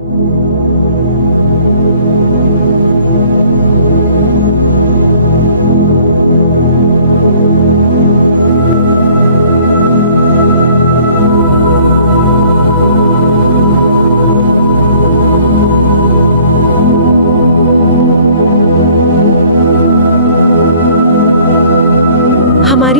हमारी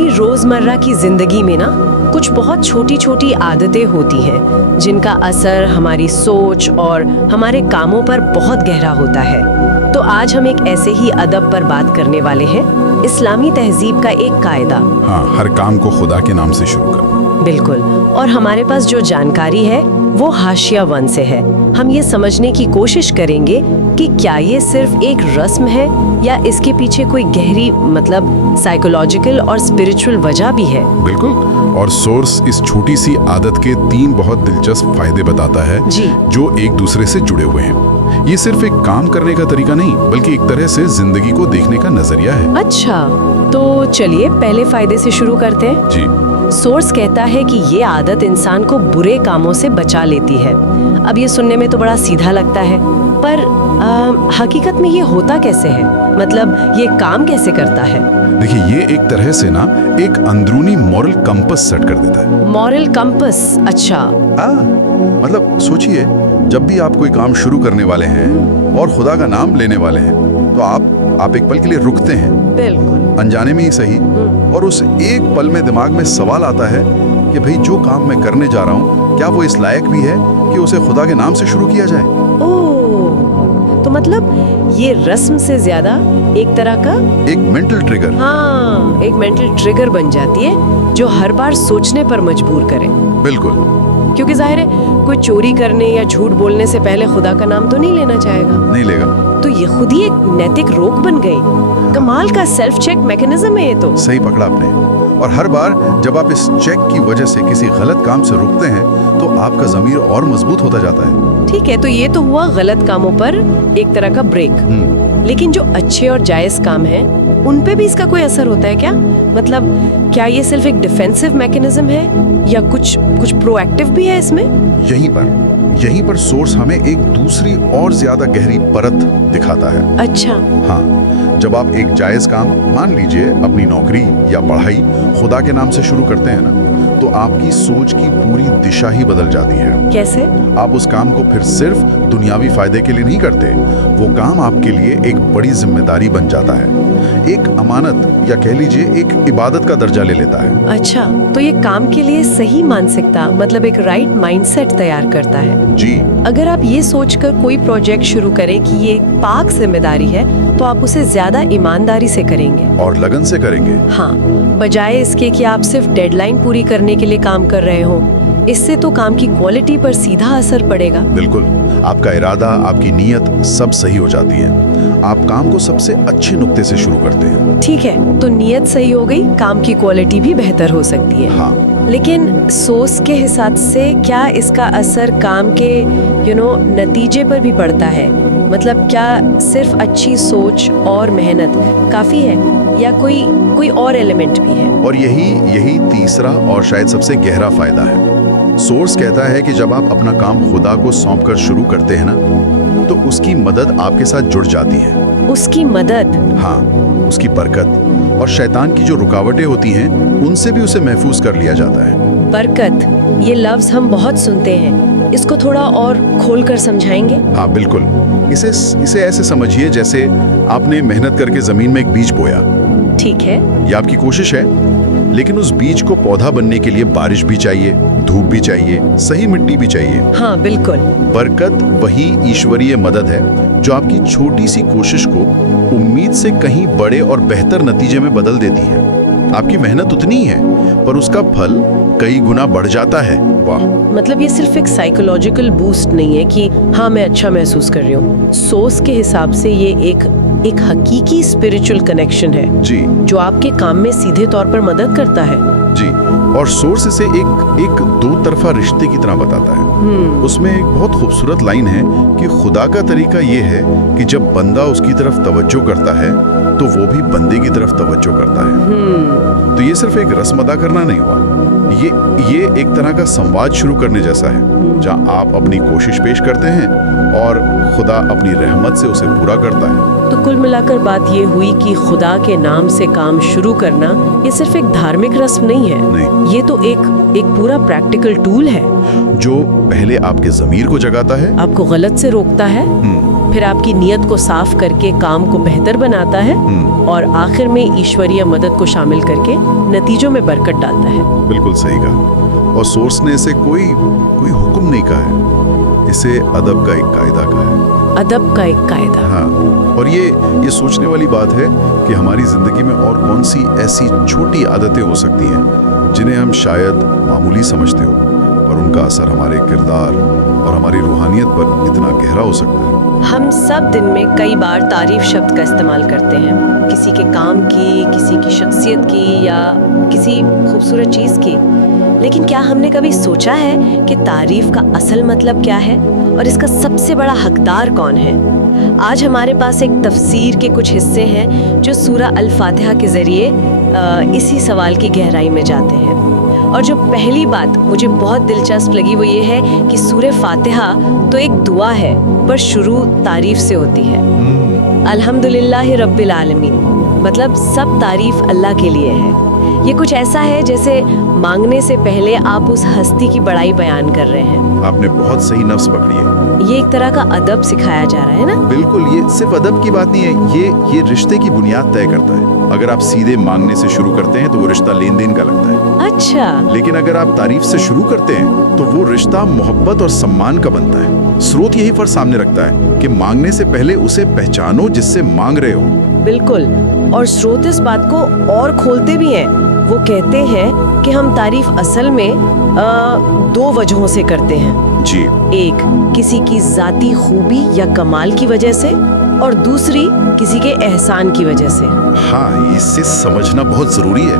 रोजमर्रा की जिंदगी में ना कुछ बहुत छोटी छोटी आदतें होती हैं जिनका असर हमारी सोच और हमारे कामों पर बहुत गहरा होता है। तो आज हम एक ऐसे ही अदब पर बात करने वाले हैं, इस्लामी तहजीब का एक कायदा। हाँ, हर काम को खुदा के नाम से शुरू कर। बिल्कुल। और हमारे पास जो जानकारी है वो हाशिया वन से है। हम ये समझने की कोशिश करेंगे कि क्या ये सिर्फ एक रस्म है या इसके पीछे कोई गहरी मतलब साइकोलॉजिकल और स्पिरिचुअल वजह भी है। बिल्कुल। और सोर्स इस छोटी सी आदत के 3 बहुत दिलचस्प फायदे बताता है जी। जो एक दूसरे से जुड़े हुए हैं। ये सिर्फ एक काम करने का तरीका नहीं बल्कि एक तरह से जिंदगी को देखने का नजरिया है। अच्छा, तो चलिए पहले फायदे से शुरू करते हैं। जी। सोर्स कहता है कि ये आदत इंसान को बुरे कामों से बचा लेती है। अब ये सुनने में तो बड़ा सीधा लगता है, पर हकीकत में ये होता कैसे है? मतलब ये काम कैसे करता है? देखिए, ये एक तरह से ना एक अंदरूनी मॉरल कंपस सेट कर देता है। Moral compass? अच्छा। मतलब सोचिए, जब भी आप कोई काम शुरू करने वाले हैं और खुदा का नाम लेने वाले हैं तो आप एक पल के लिए रुकते हैं, बिल्कुल, अनजाने में ही सही, और उस एक पल में दिमाग में सवाल आता है कि भाई जो काम मैं करने जा रहा हूँ क्या वो इस लायक भी है कि उसे खुदा के नाम से शुरू किया जाए। ओह, तो मतलब ये रस्म से ज्यादा एक तरह का एक मेंटल ट्रिगर। हाँ, एक मेंटल ट्रिगर बन जाती है जो हर बार सोचने पर मजबूर करे। बिल्कुल। क्योंकि जाहिर है कोई चोरी करने या झूठ बोलने से पहले खुदा का नाम तो नहीं लेना चाहेगा। नहीं लेगा। तो ये खुद ही एक नैतिक रोक बन गई। कमाल का सेल्फ चेक मैकेनिज्म है ये तो। सही पकड़ा आपने। और हर बार जब आप इस चेक की वजह से किसी गलत काम से रुकते हैं तो आपका ज़मीर और मजबूत होता जाता है। ठीक है, तो ये तो हुआ गलत कामों पर एक तरह का ब्रेक। लेकिन जो अच्छे और जायज काम हैं उन पे भी इसका कोई असर होता है क्या? मतलब क्या ये सिर्फ एक डिफेंसिव मैकेनिज्म है या कुछ प्रोएक्टिव भी है इसमें? यहीं पर सोर्स हमें एक दूसरी और ज्यादा गहरी परत दिखाता है। अच्छा। हाँ, जब आप एक जायज काम, मान लीजिए अपनी नौकरी या पढ़ाई, खुदा के नाम से शुरू करते हैं ना, तो आपकी सोच की पूरी दिशा ही बदल जाती है। कैसे? आप उस काम को फिर सिर्फ दुनियावी फायदे के लिए नहीं करते, वो काम आपके लिए एक बड़ी जिम्मेदारी बन जाता है, एक अमानत या कह लीजिए एक इबादत का दर्जा ले लेता है। अच्छा, तो ये काम के लिए सही मानसिकता मतलब एक राइट माइंडसेट तैयार करता है। जी। अगर आप ये सोचकर कोई प्रोजेक्ट शुरू करें कि ये पाक जिम्मेदारी है तो आप उसे ज्यादा ईमानदारी से करेंगे और लगन से करेंगे। हाँ, बजाय इसके कि आप सिर्फ डेडलाइन पूरी करने के लिए काम कर रहे हो। इससे तो काम की क्वालिटी पर सीधा असर पड़ेगा। बिल्कुल। आपका इरादा, आपकी नीयत सब सही हो जाती है। आप काम को सबसे अच्छे नुक्ते से शुरू करते हैं। ठीक है, तो नीयत सही हो गई, काम की क्वालिटी भी बेहतर हो सकती है। हाँ। लेकिन सोच के हिसाब से क्या इसका असर काम के नतीजे पर भी पड़ता है? मतलब क्या सिर्फ अच्छी सोच और मेहनत काफी है या कोई और एलिमेंट भी है? और यही तीसरा और शायद सबसे गहरा फायदा है। सोर्स कहता है कि जब आप अपना काम खुदा को सौंपकर शुरू करते हैं ना, तो उसकी मदद आपके साथ जुड़ जाती है। उसकी मदद? हाँ, उसकी बरकत और शैतान की जो रुकावटें होती हैं उनसे भी उसे महफूज कर लिया जाता है। बरकत, ये लफ्ज हम बहुत सुनते हैं, इसको थोड़ा और खोलकर समझाएंगे? हाँ बिल्कुल। इसे ऐसे समझिए जैसे आपने मेहनत करके जमीन में एक बीज बोया। ठीक है। ये आपकी कोशिश है, लेकिन उस बीज को पौधा बनने के लिए बारिश भी चाहिए, धूप भी चाहिए, सही मिट्टी भी चाहिए। हाँ बिल्कुल। बरकत वही ईश्वरीय मदद है जो आपकी छोटी सी कोशिश को उम्मीद से कहीं बड़े और बेहतर नतीजे में बदल देती है। आपकी मेहनत उतनी ही है पर उसका फल कई गुना बढ़ जाता है। वाह। मतलब ये सिर्फ एक साइकोलॉजिकल बूस्ट नहीं है कि हाँ मैं अच्छा महसूस कर रही हूँ। सोर्स के हिसाब से ये एक हकीकी स्पिरिचुअल कनेक्शन है जी, जो आपके काम में सीधे तौर पर मदद करता है। जी। और सोर्स इसे एक दो तरफा रिश्ते की तरह बताता है। उसमें एक बहुत खूबसूरत लाइन है कि खुदा का तरीका ये है कि जब बंदा उसकी तरफ तवज्जो करता है तो वो भी बंदे की तरफ तवज्जो करता है। तो ये सिर्फ एक रस्म अदा करना नहीं हुआ, ये एक तरह का संवाद शुरू करने जैसा है, जहां आप अपनी कोशिश पेश करते हैं और खुदा अपनी रहमत से उसे पूरा करता है। तो कुल मिलाकर बात ये हुई कि खुदा के नाम से काम शुरू करना ये सिर्फ एक धार्मिक रस्म नहीं है। नहीं। ये तो एक पूरा प्रैक्टिकल टूल है जो पहले आपके ज़मीर को जगाता है, आपको गलत से रोकता है, फिर आपकी नीयत को साफ करके काम को बेहतर बनाता है और आखिर में ईश्वरीय मदद को शामिल करके नतीजों में बरकत डालता है। बिल्कुल सही कहा। और सोर्स ने इसे कोई हुक्म नहीं कहा है, इसे अदब का एक कायदा कहा है। अदब का एक कायदा। हाँ, और ये सोचने वाली बात है कि हमारी जिंदगी में और कौन सी ऐसी छोटी आदतें हो सकती हैं जिन्हें हम शायद मामूली समझते हो, पर उनका असर हमारे किरदार और हमारी रूहानियत पर इतना गहरा हो सकता है। हम सब दिन में कई बार तारीफ शब्द का इस्तेमाल करते हैं, किसी के काम की, किसी की शख्सियत की या किसी खूबसूरत चीज़ की। लेकिन क्या हमने कभी सोचा है कि तारीफ का असल मतलब क्या है और इसका सबसे बड़ा हकदार कौन है? आज हमारे पास एक तफसीर के कुछ हिस्से हैं जो सूरा अल-फातिहा के ज़रिए इसी सवाल की गहराई में जाते हैं। और जो पहली बात मुझे बहुत दिलचस्प लगी वो ये है कि सूरे फातिहा तो एक दुआ है, पर शुरू तारीफ से होती है। अल्हम्दुलिल्लाहि रब्बिल आलमीन, मतलब सब तारीफ अल्लाह के लिए है। ये कुछ ऐसा है जैसे मांगने से पहले आप उस हस्ती की बड़ाई बयान कर रहे हैं। आपने बहुत सही नफ्स पकड़ी है। ये एक तरह का अदब सिखाया जा रहा है ना? बिल्कुल, ये सिर्फ अदब की बात नहीं है, ये रिश्ते की बुनियाद तय करता है। अगर आप सीधे मांगने से शुरू करते हैं तो वो रिश्ता लेन देन का लगता है। अच्छा। लेकिन अगर आप तारीफ से शुरू करते हैं तो वो रिश्ता मोहब्बत और सम्मान का बनता है। स्रोत यही फर्क सामने रखता है कि मांगने से पहले उसे पहचानो जिससे मांग रहे हो। बिल्कुल, और स्रोत इस बात को और खोलते भी हैं। वो कहते हैं कि हम तारीफ असल में दो वजहों से करते हैं जी। एक किसी की जाती खूबी या कमाल की वजह से और दूसरी किसी के एहसान की वजह से। हाँ, इसे समझना बहुत जरूरी है।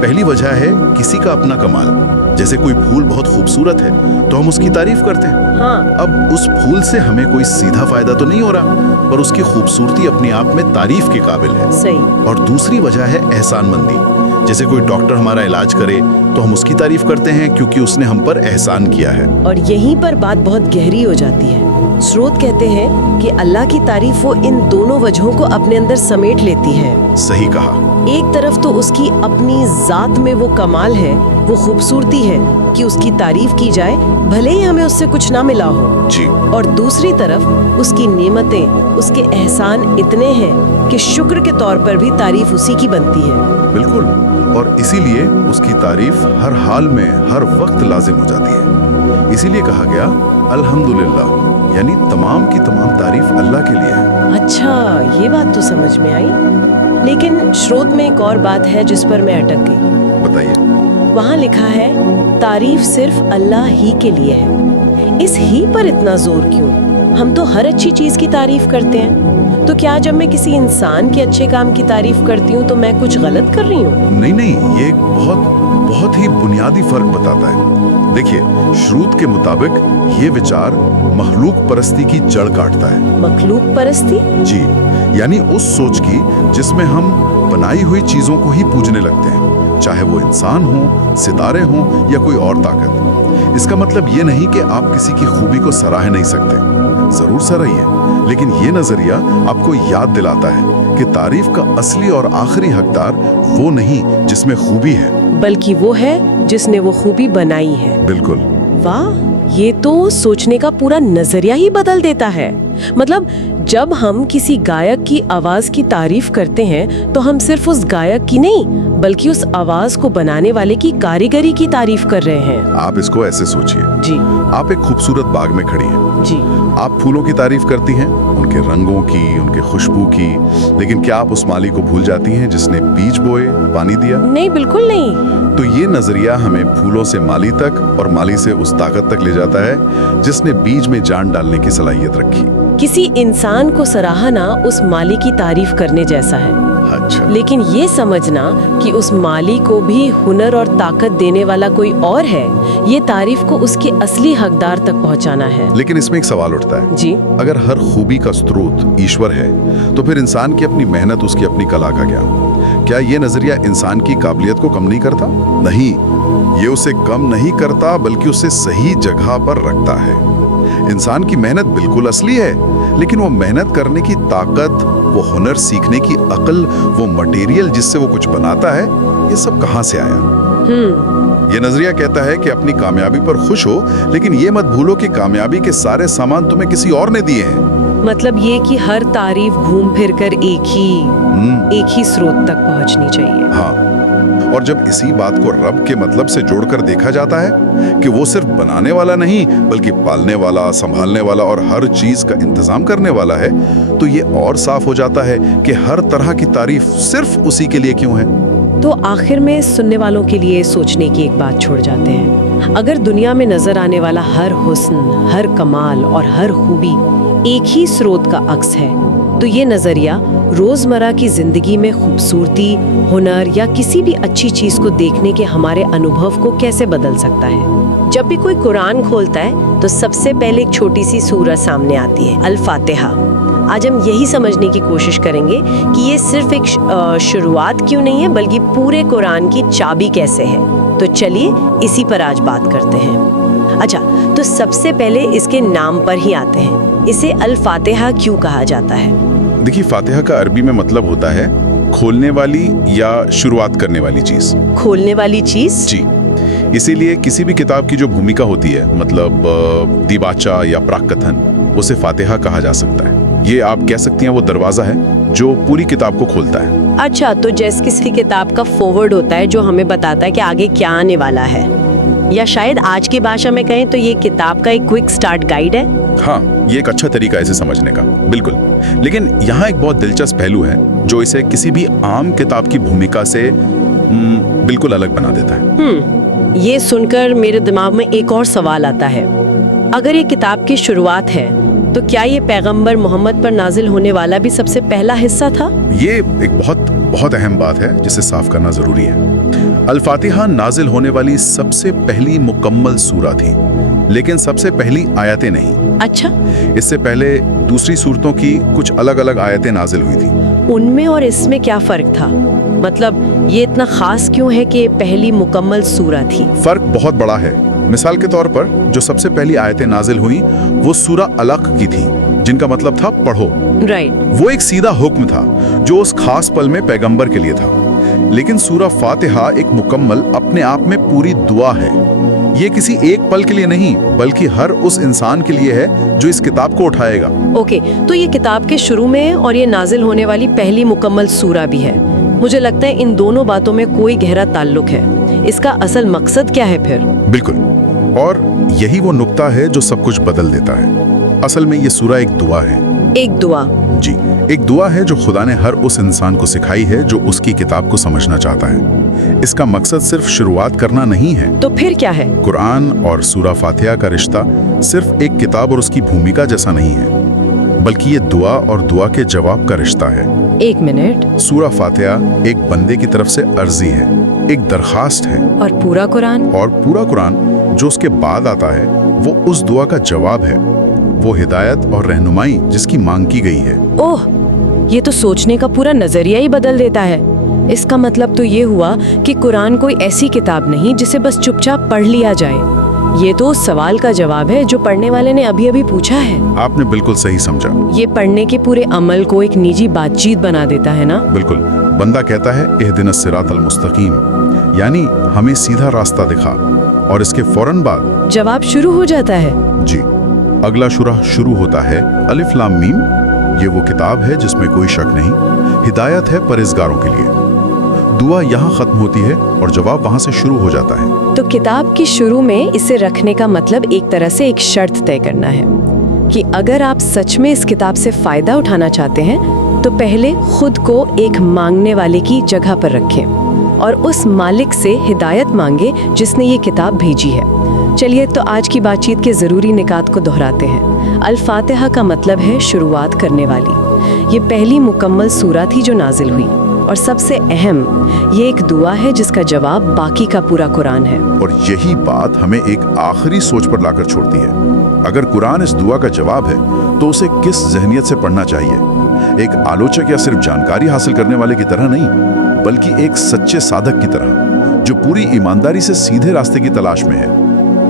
पहली वजह है किसी का अपना कमाल। जैसे कोई फूल बहुत खूबसूरत है तो हम उसकी तारीफ करते हैं। हाँ। अब उस फूल से हमें कोई सीधा फायदा तो नहीं हो रहा, पर उसकी खूबसूरती अपने आप में तारीफ के काबिल है। सही। और दूसरी वजह है एहसानमंदी। जैसे कोई डॉक्टर हमारा इलाज करे तो हम उसकी तारीफ करते हैं क्योंकि उसने हम पर एहसान किया है। और यहीं पर बात बहुत गहरी हो जाती है। स्रोत कहते हैं कि अल्लाह की तारीफ वो इन दोनों वजहों को अपने अंदर समेट लेती है। सही कहा। एक तरफ तो उसकी अपनी जात में वो कमाल है, वो खूबसूरती है कि उसकी तारीफ की जाए भले ही हमें उससे कुछ ना मिला हो जी। और दूसरी तरफ उसकी नेमतें, उसके एहसान इतने हैं कि शुक्र के तौर पर भी तारीफ उसी की बनती है। बिल्कुल, और इसीलिए उसकी तारीफ हर हाल में हर वक्त लाजिम हो जाती है। इसीलिए कहा गया अल्हम्दुलिल्लाह, यानी तमाम की तमाम तारीफ अल्लाह के लिए है। अच्छा, ये बात तो समझ में आई। लेकिन स्रोत में एक और बात है जिस पर मैं अटक गई। बताइए। वहाँ लिखा है तारीफ सिर्फ अल्लाह ही के लिए है। इस ही पर इतना जोर क्यों? हम तो हर अच्छी चीज की तारीफ करते हैं। तो क्या जब मैं किसी इंसान के अच्छे काम की तारीफ करती हूँ तो मैं कुछ गलत कर रही हूँ? नहीं, ये एक बहुत ही बुनियादी फर्क बताता है। देखिए, श्रुत के मुताबिक ये विचार मखलूक परस्ती की जड़ काटता है। मखलूक परस्ती? जी, यानी उस सोच की जिसमें हम बनाई हुई चीजों को ही पूजने लगते हैं, चाहे वो इंसान हो, सितारे हों या कोई और ताकत। इसका मतलब ये नहीं कि आप किसी की खूबी को सराह नहीं सकते, जरूर सराहिए, लेकिन ये नजरिया आपको याद दिलाता है कि तारीफ का असली और आखिरी हकदार वो नहीं जिसमें खूबी है, बल्कि वो है जिसने वो खूबी बनाई है। बिल्कुल। वाह, ये तो सोचने का पूरा नजरिया ही बदल देता है। मतलब जब हम किसी गायक की आवाज की तारीफ करते हैं तो हम सिर्फ उस गायक की नहीं बल्कि उस आवाज को बनाने वाले की कारीगरी की तारीफ कर रहे हैं। आप इसको ऐसे सोचिए। जी। आप एक खूबसूरत बाग में खड़ी हैं। जी। आप फूलों की तारीफ करती हैं, उनके रंगों की, उनके खुशबू की, लेकिन क्या आप उस माली को भूल जाती हैं जिसने बीज बोए, पानी दिया? नहीं, बिल्कुल नहीं। तो ये नजरिया हमें फूलों से माली तक और माली से उस ताकत तक ले जाता है जिसने बीज में जान डालने की सलाहियत रखी। किसी इंसान को सराहना उस माली की तारीफ करने जैसा है। अच्छा। लेकिन ये समझना कि उस माली को भी हुनर और ताकत देने वाला कोई और है, ये तारीफ को उसके असली हकदार तक पहुंचाना है। लेकिन इसमें एक सवाल उठता है। जी। अगर हर खूबी का स्रोत ईश्वर है तो फिर इंसान की अपनी मेहनत, उसकी अपनी कला का क्या ये नजरिया इंसान की काबिलियत को कम नहीं करता? नहीं, ये उसे कम नहीं करता बल्कि उसे सही जगह पर रखता है। इंसान की मेहनत बिल्कुल असली है, लेकिन वो मेहनत करने की ताकत, वो हुनर सीखने की अक्ल, वो मटेरियल जिससे वो कुछ बनाता है, ये सब कहाँ से आया? ये नजरिया कहता है कि अपनी कामयाबी पर खुश हो, लेकिन ये मत भूलो कि कामयाबी के सारे सामान तुम्हें किसी और ने दिए हैं। मतलब ये कि हर तारीफ घूम फिर कर एक ही स्रोत तक पहुंचनी चाहिए। हाँ, और जब इसी बात को रब के मतलब से जोड़कर देखा जाता है कि वो सिर्फ बनाने वाला नहीं बल्कि पालने वाला, संभालने वाला और हर चीज का इंतजाम करने वाला है, तो ये और साफ हो जाता है कि हर तरह की तारीफ सिर्फ उसी के लिए क्यों है। तो आखिर में सुनने वालों के लिए सोचने की एक बात छोड़ जाते हैं। अगर दुनिया में नजर आने वाला हर हुस्न, हर कमाल और हर खूबी एक ही स्रोत का अक्स है, तो ये नजरिया रोजमर्रा की जिंदगी में खूबसूरती, हुनर या किसी भी अच्छी चीज को देखने के हमारे अनुभव को कैसे बदल सकता है? जब भी कोई कुरान खोलता है तो सबसे पहले एक छोटी सी सूरत सामने आती है, अल फातिहा। आज हम यही समझने की कोशिश करेंगे कि ये सिर्फ एक शुरुआत क्यों नहीं है, बल्कि पूरे कुरान की चाबी कैसे है। तो चलिए इसी पर आज बात करते हैं। अच्छा, तो सबसे पहले इसके नाम पर ही आते हैं। इसे अल फातिहा क्यों कहा जाता है? देखिए, फातिहा का अरबी में मतलब होता है खोलने वाली या शुरुआत करने वाली चीज। खोलने वाली चीज? जी, इसीलिए किसी भी किताब की जो भूमिका होती है, मतलब दिबाचा या प्राक कथन, उसे फातिहा कहा जा सकता है। ये आप कह सकती हैं वो दरवाजा है जो पूरी किताब को खोलता है। अच्छा, तो जैसे किसी किताब का फॉरवर्ड होता है जो हमें बताता है कि आगे क्या आने वाला है, या शायद आज की भाषा में कहें तो ये किताब का एक क्विक स्टार्ट गाइड है। हाँ, ये एक अच्छा तरीका है इसे समझने का, बिल्कुल। लेकिन यहाँ एक बहुत दिलचस्प पहलू है जो इसे किसी भी आम किताब की भूमिका से बिल्कुल अलग बना देता है। ये सुनकर मेरे दिमाग में एक और सवाल आता है। अगर ये किताब की शुरुआत है, तो क्या ये पैगंबर मोहम्मद पर नाजिल होने वाला भी सबसे पहला हिस्सा था? ये एक बहुत अहम बात है जिसे साफ करना जरूरी है। अल फातिहा नाजिल होने वाली सबसे पहली मुकम्मल सूरा थी, लेकिन सबसे पहली आयतें नहीं। अच्छा, इससे पहले दूसरी सूरतों की कुछ अलग अलग आयतें नाजिल हुई थी। उनमें और इसमें क्या फर्क था? मतलब ये इतना खास क्यों है कि पहली मुकम्मल सूरा थी? फर्क बहुत बड़ा है। मिसाल के तौर पर जो सबसे पहली आयतें नाजिल हुई वो सूरा अलक की थी, जिनका मतलब था पढ़ो। राइट। वो एक सीधा हुक्म था जो उस खास पल में पैगंबर के लिए था। लेकिन सूरा फातिहा एक मुकम्मल, अपने आप में पूरी दुआ है। ये किसी एक पल के लिए नहीं, बल्कि हर उस इंसान के लिए है जो इस किताब को उठाएगा। ओके, तो ये किताब के शुरू में और ये नाजिल होने वाली पहली मुकम्मल सूरा भी है। मुझे लगता है इन दोनों बातों में कोई गहरा ताल्लुक है। इसका असल मकसद क्या है फिर? बिल्कुल, और यही वो नुक्ता है जो सब कुछ बदल देता है। असल में ये सूरा एक दुआ है। एक दुआ? जी, एक दुआ है जो खुदा ने हर उस इंसान को सिखाई है जो उसकी किताब को समझना चाहता है। इसका मकसद सिर्फ शुरुआत करना नहीं है। तो फिर क्या है? कुरान और सूरा फातिहा का रिश्ता सिर्फ एक किताब और उसकी भूमिका जैसा नहीं है, बल्कि ये दुआ और दुआ के जवाब का रिश्ता है। एक मिनट, सूरा फातिहा एक बंदे की तरफ से अर्जी है, एक दरखास्त है। और पूरा कुरान? और पूरा कुरान जो उसके बाद आता है वो उस दुआ का जवाब है, वो हिदायत और रहनुमाई जिसकी मांग की गई है। ओह, ये तो सोचने का पूरा नजरिया ही बदल देता है। इसका मतलब तो ये हुआ कि कुरान कोई ऐसी किताब नहीं जिसे बस चुपचाप पढ़ लिया जाए। ये तो उस सवाल का जवाब है जो पढ़ने वाले ने अभी अभी पूछा है। आपने बिल्कुल सही समझा। ये पढ़ने के पूरे अमल को एक निजी बातचीत बना देता है ना? बिल्कुल। बंदा कहता है इहदिनस सिरातल मुस्तकीम, यानी हमें सीधा रास्ता दिखा, और इसके फौरन बाद जवाब शुरू हो जाता है। जी, अगला शुरा शुरू होता है अलिफ लाम मीम। ये वो किताब है जिसमें कोई शक नहीं, हिदायत है परहेजगारों के लिए। दुआ यहाँ खत्म होती है और जवाब वहाँ से शुरू हो जाता है। तो किताब की शुरू में इसे रखने का मतलब एक तरह से एक शर्त तय करना है कि अगर आप सच में इस किताब से फायदा उठाना चाहते हैं तो पहले खुद को एक मांगने वाले की जगह पर रखें और उस मालिक से हिदायत मांगे जिसने ये किताब भेजी है। चलिए, तो आज की बातचीत के ज़रूरी निकात को दोहराते हैं। अल फातिहा का मतलब है शुरुआत करने वाली। ये पहली मुकम्मल सूरा थी जो नाजिल हुई, और सबसे अहम, ये एक दुआ है जिसका जवाब बाकी का पूरा कुरान है। और यही बात हमें एक आखिरी सोच पर लाकर छोड़ती है। अगर कुरान इस दुआ का जवाब है तो उसे किस जहनियत से पढ़ना चाहिए? एक आलोचक या सिर्फ जानकारी हासिल करने वाले की तरह नहीं, बल्कि एक सच्चे साधक की तरह जो पूरी ईमानदारी से सीधे रास्ते की तलाश में है।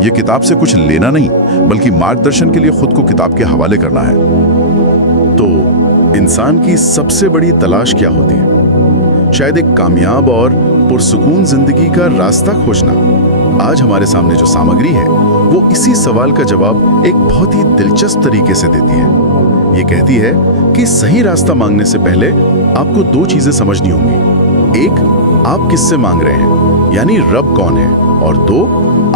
ये किताब से कुछ लेना नहीं, बल्कि मार्गदर्शन के लिए खुद को किताब के हवाले करना है। तो इंसान की सबसे बड़ी तलाश क्या होती है? शायद एक कामयाब और पुरसुकून जिंदगी का रास्ता खोजना। आज हमारे सामने जो सामग्री है वो इसी सवाल का जवाब एक बहुत ही दिलचस्प तरीके से देती है। ये कहती है कि सही रास्ता मांगने से पहले आपको दो चीजें समझनी होंगी। एक, आप किससे मांग रहे हैं, यानी रब कौन है, और दो,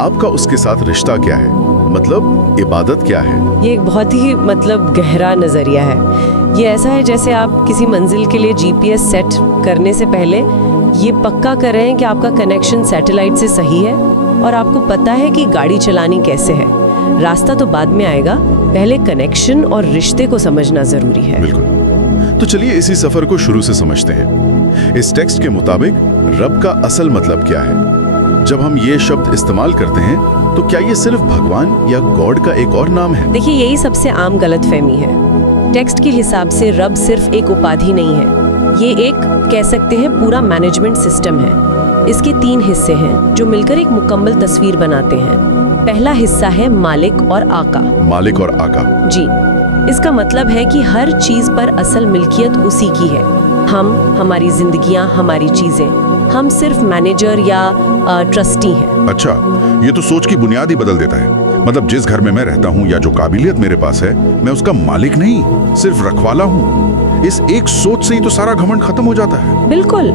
आपका उसके साथ रिश्ता क्या है, मतलब इबादत क्या है। ये एक बहुत ही गहरा नजरिया है। ये ऐसा है जैसे आप किसी मंजिल के लिए जीपीएस सेट करने से पहले ये पक्का कर रहे हैं कि आपका कनेक्शन सैटेलाइट से सही है और आपको पता है कि गाड़ी चलानी कैसे है। रास्ता तो बाद में आएगा, पहले कनेक्शन और रिश्ते को समझना जरूरी है। बिल्कुल। तो चलिए इसी सफर को शुरू से समझते हैं। इस टेक्स्ट के मुताबिक रब का असल मतलब क्या है? जब हम ये शब्द इस्तेमाल करते हैं तो क्या ये सिर्फ भगवान या गॉड का एक और नाम है? देखिए, यही सबसे आम गलतफहमी है। टेक्स्ट के हिसाब से रब सिर्फ एक उपाधि नहीं है, ये एक कह सकते हैं पूरा मैनेजमेंट सिस्टम है। इसके 3 हिस्से हैं जो मिलकर एक मुकम्मल तस्वीर बनाते हैं। पहला हिस्सा है मालिक और आका। मालिक और आका जी, इसका मतलब है कि हर चीज पर असल मिल्कियत उसी की है। हम, हमारी जिंदगियां, हमारी चीजें, हम सिर्फ मैनेजर या ट्रस्टी हैं। अच्छा, ये तो सोच की बुनियाद ही बदल देता है। मतलब जिस घर में मैं रहता हूँ या जो काबिलियत मेरे पास है, मैं उसका मालिक नहीं, सिर्फ रखवाला हूँ। इस एक सोच से ही तो सारा घमंड खत्म हो जाता है। बिल्कुल।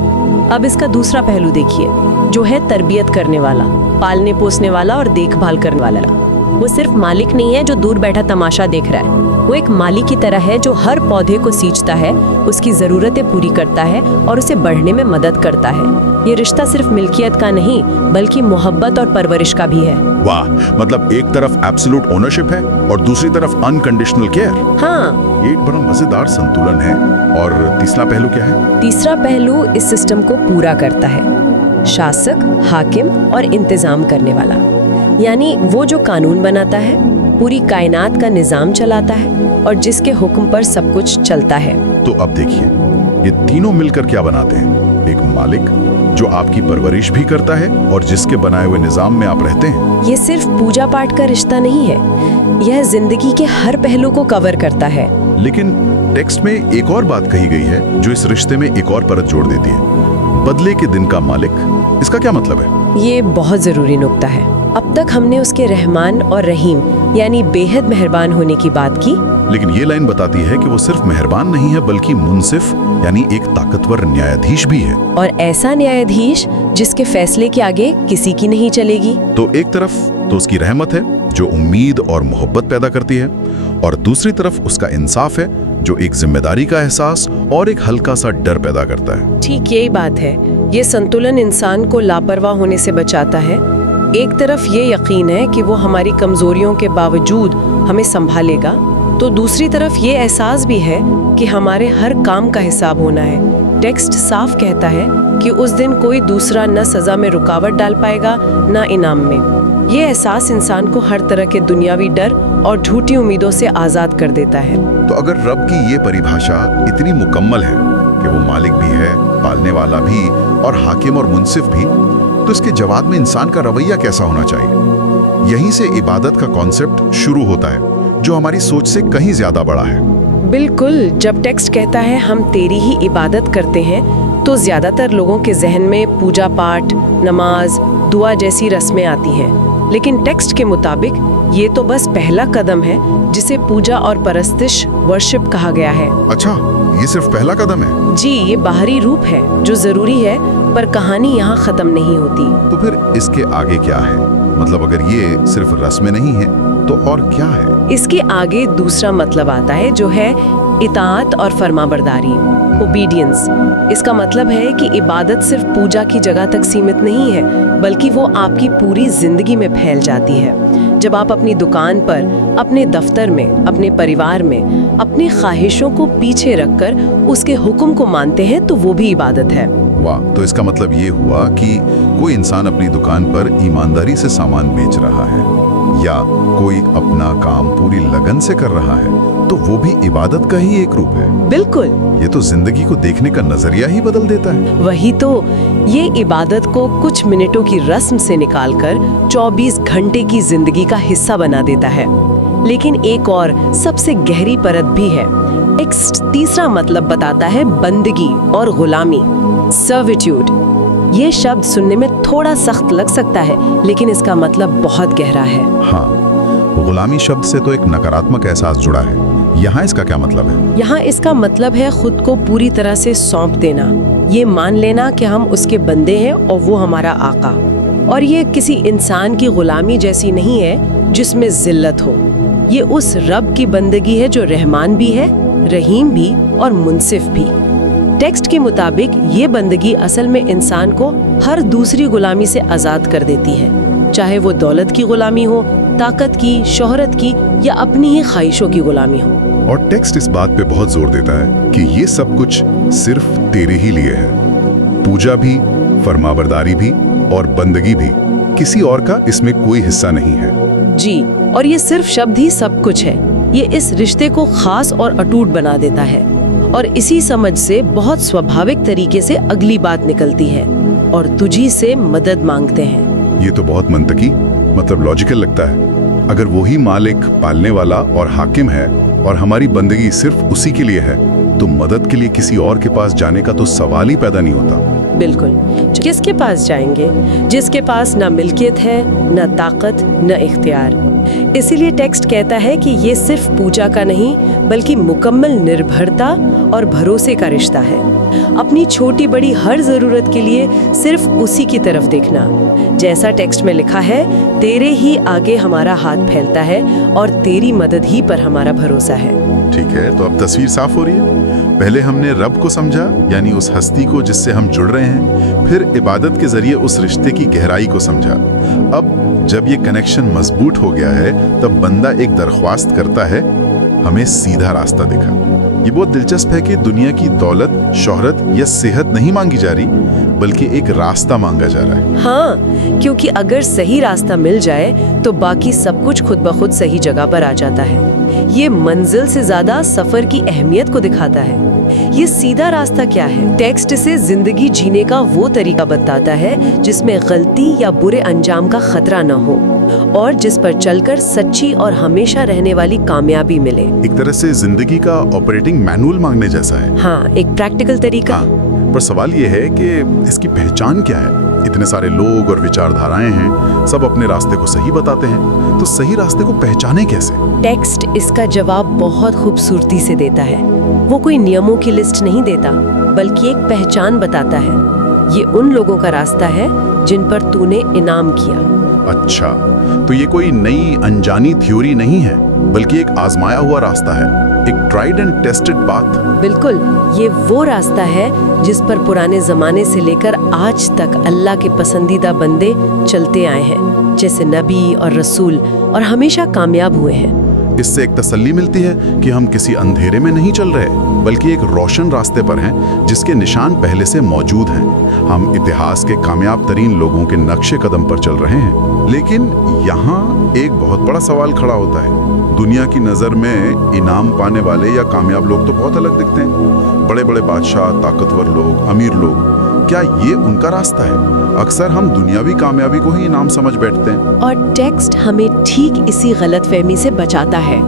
अब इसका दूसरा पहलू देखिए, जो है तरबियत करने वाला, पालने पोसने वाला और देखभाल करने वाला। वो सिर्फ मालिक नहीं है जो दूर बैठा तमाशा देख रहा है। वो एक माली की तरह है जो हर पौधे को सींचता है, उसकी ज़रूरतें पूरी करता है और उसे बढ़ने में मदद करता है। ये रिश्ता सिर्फ मिल्कियत का नहीं, बल्कि मोहब्बत और परवरिश का भी है। वाह, मतलब एक तरफ एब्सोल्यूट ओनरशिप है और दूसरी तरफ अनकंडीशनल केयर। हाँ, ये एक बड़ा मजेदार संतुलन है। और तीसरा पहलू क्या है? तीसरा पहलू इस सिस्टम को पूरा करता है। शासक, हाकिम और इंतजाम करने वाला, यानी वो जो कानून बनाता है, पूरी कायनात का निजाम चलाता है और जिसके हुक्म पर सब कुछ चलता है। तो अब देखिए, ये तीनों मिलकर क्या बनाते हैं? एक मालिक जो आपकी परवरिश भी करता है और जिसके बनाए हुए निजाम में आप रहते हैं। ये सिर्फ पूजा पाठ का रिश्ता नहीं है, यह जिंदगी के हर पहलू को कवर करता है। लेकिन टेक्स्ट में एक और बात कही गई है जो इस रिश्ते में एक और परत जोड़ देती है। बदले के दिन का मालिक। इसका क्या मतलब है? ये बहुत जरूरी नुक्ता है। अब तक हमने उसके रहमान और रहीम यानी बेहद मेहरबान होने की बात की, लेकिन ये लाइन बताती है कि वो सिर्फ मेहरबान नहीं है, बल्कि मुंसिफ यानी एक ताकतवर न्यायाधीश भी है। और ऐसा न्यायाधीश जिसके फैसले के आगे किसी की नहीं चलेगी। तो एक तरफ तो उसकी रहमत है जो उम्मीद और मोहब्बत पैदा करती है, और दूसरी तरफ उसका इंसाफ है जो एक जिम्मेदारी का एहसास और एक हल्का सा डर पैदा करता है। ठीक यही बात है। ये संतुलन इंसान को लापरवाह होने से बचाता है। एक तरफ ये यकीन है कि वो हमारी कमजोरियों के बावजूद हमें संभालेगा, तो दूसरी तरफ ये एहसास भी है कि हमारे हर काम का हिसाब होना है। टेक्स्ट साफ कहता है कि उस दिन कोई दूसरा न सजा में रुकावट डाल पाएगा न इनाम में। ये एहसास इंसान को हर तरह के दुनियावी डर और झूठी उम्मीदों से आज़ाद कर देता है। तो अगर रब की ये परिभाषा इतनी मुकम्मल है कि वो मालिक भी है, पालने वाला भी और हाकिम और मुंसिफ भी, तो इसके जवाब में इंसान का रवैया कैसा होना चाहिए? यहीं से इबादत का कॉन्सेप्ट शुरू होता है, जो हमारी सोच से कहीं ज्यादा बड़ा है। बिल्कुल। जब टेक्स्ट कहता है हम तेरी ही इबादत करते हैं, तो ज्यादातर लोगों के जहन में पूजा पाठ, नमाज, दुआ जैसी रस्में आती हैं। लेकिन टेक्स्ट के मुताबिक ये तो बस पहला कदम है, जिसे पूजा और परस्तिश, वर्शिप कहा गया है। अच्छा, ये सिर्फ पहला कदम है? जी, ये बाहरी रूप है जो जरूरी है, पर कहानी यहाँ खत्म नहीं होती। तो फिर इसके आगे क्या है? मतलब अगर ये सिर्फ रस्में नहीं है तो और क्या है? इसके आगे दूसरा मतलब आता है, जो है इताअत और फरमाबरदारी, ओबीडियंस। इसका मतलब है कि इबादत सिर्फ पूजा की जगह तक सीमित नहीं है, बल्कि वो आपकी पूरी जिंदगी में फैल जाती है। जब आप अपनी दुकान पर, अपने दफ्तर में, अपने परिवार में अपनी ख्वाहिशों को पीछे रखकर उसके हुक्म को मानते हैं, तो वो भी इबादत है। वाह, तो इसका मतलब ये हुआ कि कोई इंसान अपनी दुकान पर ईमानदारी से सामान बेच रहा है, या कोई अपना काम पूरी लगन से कर रहा है तो वो भी इबादत का ही एक रूप है। बिल्कुल। ये तो जिंदगी को देखने का नजरिया ही बदल देता है। वही तो, ये इबादत को कुछ मिनटों की रस्म से निकालकर 24 घंटे की जिंदगी का हिस्सा बना देता है। लेकिन एक और सबसे गहरी परत भी है। एक तीसरा मतलब बताता है बंदगी और गुलामी, सर्विट्यूड। ये शब्द सुनने में थोड़ा सख्त लग सकता है, लेकिन इसका मतलब बहुत गहरा है। हाँ, गुलामी शब्द से तो एक नकारात्मक एहसास जुड़ा है। यहाँ इसका क्या मतलब है? यहाँ इसका मतलब है खुद को पूरी तरह से सौंप देना, ये मान लेना कि हम उसके बंदे हैं और वो हमारा आका। और ये किसी इंसान की गुलामी जैसी नहीं है जिसमें जिल्लत हो। ये उस रब की बंदगी है जो रहमान भी है, रहीम भी और मुनसिफ भी। टेक्स्ट के मुताबिक ये बंदगी असल में इंसान को हर दूसरी गुलामी से आज़ाद कर देती है, चाहे वो दौलत की गुलामी हो, ताकत की, शोहरत की या अपनी ही ख्वाहिशों की गुलामी हो। और टेक्स्ट इस बात पे बहुत जोर देता है कि ये सब कुछ सिर्फ तेरे ही लिए है। पूजा भी, फरमाबरदारी भी और बंदगी भी, किसी और का इसमें कोई हिस्सा नहीं है। जी, और ये सिर्फ शब्द ही सब कुछ है। ये इस रिश्ते को खास और अटूट बना देता है। और इसी समझ से बहुत स्वाभाविक तरीके से अगली बात निकलती है, और तुझी से मदद मांगते हैं। ये तो बहुत मंतकी, मतलब लॉजिकल लगता है। अगर वही मालिक, पालने वाला और हाकिम है और हमारी बंदगी सिर्फ उसी के लिए है, तो मदद के लिए किसी और के पास जाने का तो सवाल ही पैदा नहीं होता। बिल्कुल। किसके पास जाएंगे? जिसके पास ना मिल्कियत है, ना ताकत, ना इख्तियार। इसीलिए टेक्स्ट कहता है कि ये सिर्फ पूजा का नहीं, बल्कि मुकम्मल निर्भरता और भरोसे का रिश्ता है। अपनी छोटी बड़ी हर जरूरत के लिए सिर्फ उसी की तरफ देखना। जैसा टेक्स्ट में लिखा है, तेरे ही आगे हमारा हाथ फैलता है और तेरी मदद ही पर हमारा भरोसा है। ठीक है, तो अब तस्वीर साफ हो रही है। पहले हमने रब को समझा, यानी उस हस्ती को जिससे हम जुड़ रहे हैं। फिर इबादत के जरिए उस रिश्ते की गहराई को समझा। अब जब ये कनेक्शन मजबूत हो गया है, तब बंदा एक दरख्वास्त करता है, हमें सीधा रास्ता दिखा। ये बहुत दिलचस्प है कि दुनिया की दौलत, शोहरत या सेहत नहीं मांगी जा रही, बल्कि एक रास्ता मांगा जा रहा है। हाँ, क्योंकि अगर सही रास्ता मिल जाए तो बाकी सब कुछ खुद ब खुद सही जगह पर आ जाता है। ये मंजिल से ज्यादा सफर की अहमियत को दिखाता है। ये सीधा रास्ता क्या है? टेक्स्ट से जिंदगी जीने का वो तरीका बताता है जिसमें गलती या बुरे अंजाम का खतरा न हो, और जिस पर चलकर सच्ची और हमेशा रहने वाली कामयाबी मिले। एक तरह से जिंदगी का ऑपरेटिंग मैनुअल मांगने जैसा है। हाँ, एक प्रैक्टिकल तरीका। हाँ, पर सवाल ये है कि इसकी पहचान क्या है? इतने सारे लोग और विचारधाराएं हैं, सब अपने रास्ते को सही बताते हैं, तो सही रास्ते को पहचाने कैसे? टेक्स्ट इसका जवाब बहुत खूबसूरती से देता है। वो कोई नियमों की लिस्ट नहीं देता, बल्कि एक पहचान बताता है। ये उन लोगों का रास्ता है जिन पर तूने इनाम किया। अच्छा, तो ये कोई नई अनजानी थ्योरी नहीं है, बल्कि एक आजमाया हुआ रास्ता है, एक ट्राइड एंड टेस्टेड पाथ। बिल्कुल, ये वो रास्ता है जिस पर पुराने जमाने से लेकर आज तक अल्लाह के पसंदीदा बंदे चलते आए हैं, जैसे नबी और रसूल, और हमेशा कामयाब हुए हैं। इससे एक तसल्ली मिलती है कि हम किसी अंधेरे में नहीं चल रहे, बल्कि एक रोशन रास्ते पर हैं जिसके निशान पहले से मौजूद हैं। हम इतिहास के कामयाब तरीन लोगों के नक्शे कदम पर चल रहे हैं। लेकिन यहाँ एक बहुत बड़ा सवाल खड़ा होता है। दुनिया की नज़र में इनाम पाने वाले या कामयाब लोग तो बहुत अलग दिखते हैं। बड़े बड़े बादशाह, ताकतवर लोग, अमीर लोग, क्या ये उनका रास्ता है? अक्सर हम दुनियावी कामयाबी को ही इनाम समझ बैठते हैं। और टेक्स्ट हमें ठीक इसी गलतफहमी से बचाता है।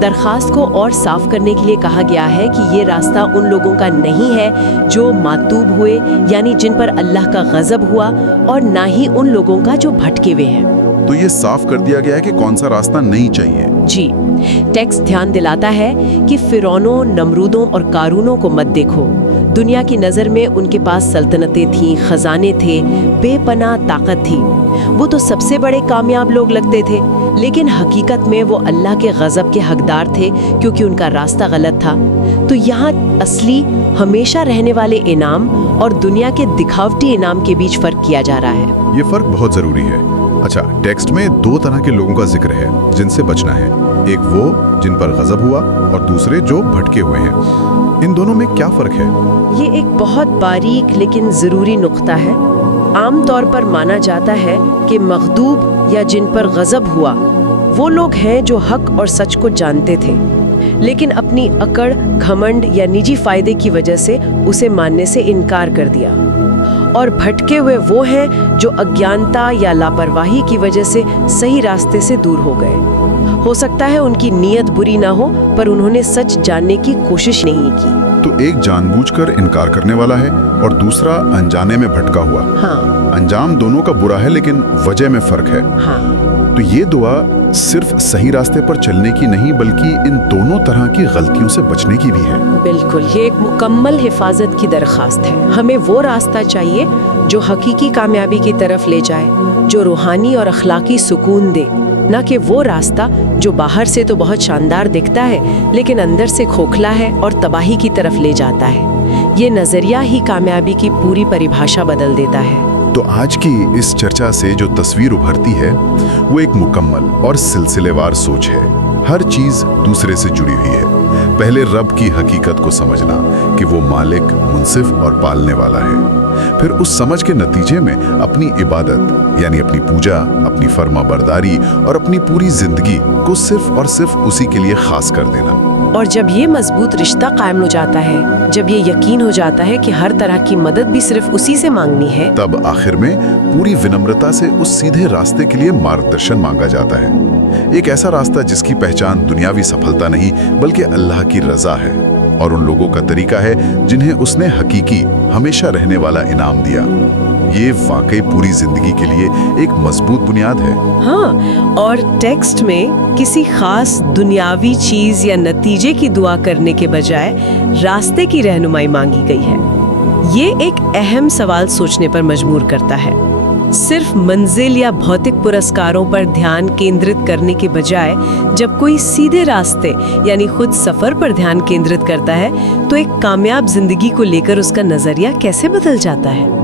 दरखास्त को और साफ करने के लिए कहा गया है कि ये रास्ता उन लोगों का नहीं है जो मातूब हुए, यानी जिन पर अल्लाह का गजब हुआ, और ना ही उन लोगों का जो भटके हुए हैं। तो ये साफ कर दिया गया है कि कौन सा रास्ता नहीं चाहिए। जी, टेक्स्ट ध्यान दिलाता है कि फिरौनों, नमरूदों और कारूनों को मत देखो। दुनिया की नज़र में उनके पास सल्तनतें थीं, खजाने थे, बेपनाह ताकत थी। वो तो सबसे बड़े कामयाब लोग लगते थे, लेकिन हकीकत में वो अल्लाह के गजब के हकदार थे, क्योंकि उनका रास्ता गलत था। तो यहाँ असली, हमेशा रहने वाले इनाम और दुनिया के दिखावटी इनाम के बीच फ़र्क किया जा रहा है। ये फ़र्क बहुत ज़रूरी है। अच्छा, टेक्स्ट में दो तरह के लोगों का जिक्र है जिनसे बचना है। एक वो जिन पर गजब हुआ और दूसरे जो भटके हुए हैं। इन दोनों में क्या फ़र्क है? ये एक बहुत बारीक लेकिन ज़रूरी नुक्ता है। आम तौर पर माना जाता है कि मग़दूब या जिन पर गजब हुआ वो लोग हैं जो हक और सच को जानते थे, लेकिन अपनी अकड़, घमंड या निजी फायदे की वजह से उसे मानने से इनकार कर दिया। और भटके हुए वो हैं जो अज्ञानता या लापरवाही की वजह से सही रास्ते से दूर हो गए। हो सकता है उनकी नीयत बुरी ना हो, पर उन्होंने सच जानने की कोशिश नहीं की। तो एक जानबूझकर इनकार करने वाला है और दूसरा अनजाने में भटका हुआ। हाँ। अंजाम दोनों का बुरा है, लेकिन वजह में फर्क है। हाँ। तो ये दुआ सिर्फ सही रास्ते पर चलने की नहीं, बल्कि इन दोनों तरह की गलतियों से बचने की भी है। बिल्कुल, ये एक मुकम्मल हिफाजत की दरख्वास्त है। हमें वो रास्ता चाहिए जो हकीकी कामयाबी की तरफ ले जाए, जो रूहानी और अखलाकी सुकून दे, ना कि वो रास्ता जो बाहर से तो बहुत शानदार दिखता है लेकिन अंदर से खोखला है और तबाही की तरफ ले जाता है। ये नजरिया ही कामयाबी की पूरी परिभाषा बदल देता है। तो आज की इस चर्चा से जो तस्वीर उभरती है वो एक मुकम्मल और सिलसिलेवार सोच है। हर चीज दूसरे से जुड़ी हुई है। पहले रब की हकीकत को समझना कि वो मालिक, मुंसिफ और पालने वाला है। फिर उस समझ के नतीजे में अपनी इबादत यानी अपनी पूजा, अपनी फर्माबरदारी और अपनी पूरी जिंदगी को सिर्फ और सिर्फ उसी के लिए खास कर देना। और जब ये मजबूत रिश्ता कायम हो जाता है, जब ये यकीन हो जाता है कि हर तरह की मदद भी सिर्फ उसी से मांगनी है, तब आखिर में पूरी विनम्रता से उस सीधे रास्ते के लिए मार्गदर्शन मांगा जाता है। एक ऐसा रास्ता जिसकी पहचान दुनियावी सफलता नहीं बल्कि अल्लाह की रजा है और उन लोगों का तरीका है जिन्हें उसने हकीकी, हमेशा रहने वाला इनाम दिया। ये वाकई पूरी जिंदगी के लिए एक मजबूत बुनियाद है। हाँ, और टेक्स्ट में किसी खास दुनियावी चीज या नतीजे की दुआ करने के बजाय रास्ते की रहनुमाई मांगी गई है। ये एक अहम सवाल सोचने पर मजबूर करता है। सिर्फ मंजिल या भौतिक पुरस्कारों पर ध्यान केंद्रित करने के बजाय जब कोई सीधे रास्ते यानी खुद सफर पर ध्यान केंद्रित करता है, तो एक कामयाब जिंदगी को लेकर उसका नजरिया कैसे बदल जाता है।